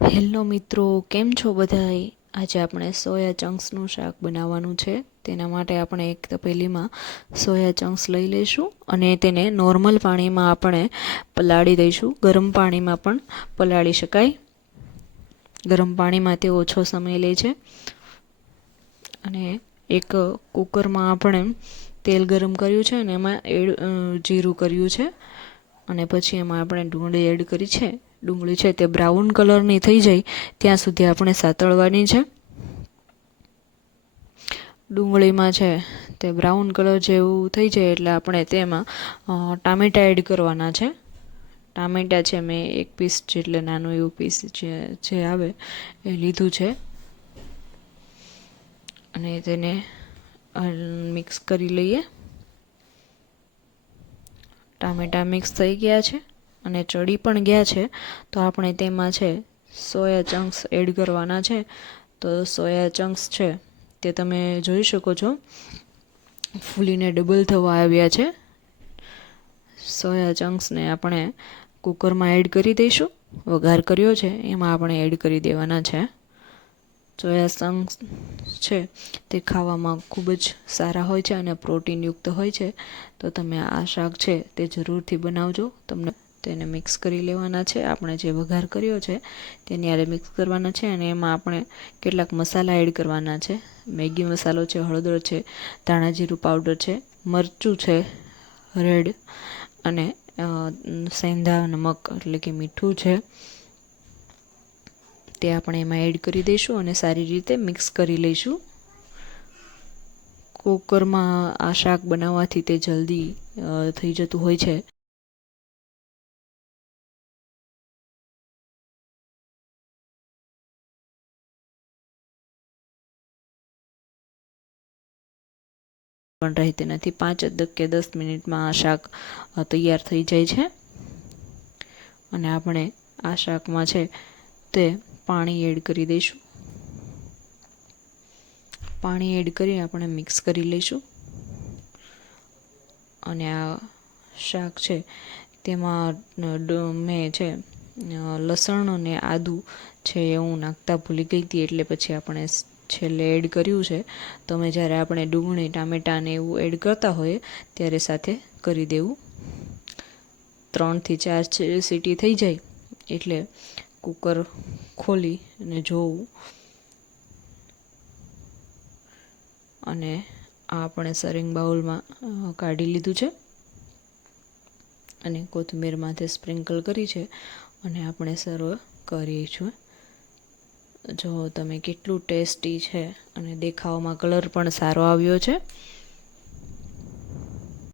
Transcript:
Hello મિત્રો, કેમ છો બધાય? આજે આપણે સોયા ચંક્સનું શાક બનાવવાનું છે. તેના માટે આપણે એક તપેલીમાં સોયા ચંક્સ લઈ લઈશું અને તેને નોર્મલ પાણીમાં આપણે પલાળી દઈશું. ગરમ પાણીમાં પણ પલાળી શકાય. ગરમ પાણીમાં તે ઓછો સમય લે છે. અને એક કુકરમાં આપણે તેલ ગરમ કર્યું છે અને એમાં જીરું કર્યું છે અને પછી એમાં આપણે ડુંગળી એડ કરી છે. ડુંગળી છે તે બ્રાઉન કલરની થઈ જાય ત્યાં સુધી આપણે સાતળવાની છે. ડુંગળીમાં છે તે બ્રાઉન કલર જેવું થઈ જાય એટલે આપણે તેમાં ટામેટાં એડ કરવાના છે. ટામેટાં છે મેં એક પીસ જેટલે નાનું એવું પીસ જે આવે એ લીધું છે અને તેને મિક્સ કરી લઈએ. ટામેટાં મિક્સ થઈ ગયા છે અને ચડી પણ ગયા છે તો આપણે તેમાં છે સોયા ચંક્સ એડ કરવાના છે. તો સોયા ચંક્સ છે તે તમે જોઈ શકો છો ફૂલીને ડબલ થવા આવ્યા છે. સોયા ચંક્સને આપણે કુકરમાં એડ કરી દઈશું. વઘાર કર્યો છે એમાં આપણે એડ કરી દેવાના છે. સોયા ચંક્સ છે તે ખાવામાં ખૂબ જ સારા હોય છે અને પ્રોટીનયુક્ત હોય છે. તો તમે આ શાક છે તે જરૂરથી બનાવજો. તમને તેને મિક્સ કરી લેવાના છે. આપણે જે વઘાર કર્યો છે તેની હારે મિક્સ કરવાના છે અને એમાં આપણે કેટલાક મસાલા એડ કરવાના છે. મેગી મસાલો છે, હળદર છે, ધાણા જીરું પાવડર છે, મરચું છે રેડ અને સેંધા નમક એટલે કે મીઠું છે તે આપણે એમાં એડ કરી દઈશું અને સારી રીતે મિક્સ કરી લઈશું. કુકરમાં આ શાક બનાવવાથી તે જલ્દી થઈ જતું હોય છે. પણ રહેતી નથી. 5 કે 10 મિનિટમાં આ શાક તૈયાર થઈ જાય છે. અને આપણે આ શાકમાં છે તે પાણી એડ કરી દઈશું. પાણી એડ કરી આપણે મિક્સ કરી લઈશું. અને આ શાક છે તેમાં મેં છે લસણ અને આદું છે એ હું નાખતા ભૂલી ગઈ હતી એટલે પછી આપણે છેલ્લે એડ કર્યું છે. તમે જ્યારે આપણે ડુંગળી ટામેટાં ને એવું એડ કરતા હોઈએ ત્યારે સાથે કરી દેવું. 3 થી 4 સીટી થઈ જાય એટલે કુકર ખોલી અને જોવું. અને આ આપણે સર્વિંગ બાઉલમાં કાઢી લીધું છે અને કોથમીર માથે સ્પ્રિંકલ કરી છે અને આપણે સર્વ કરીશું. જો તમે કેટલું ટેસ્ટી છે અને દેખાવમાં કલર પણ સારો આવ્યો છે.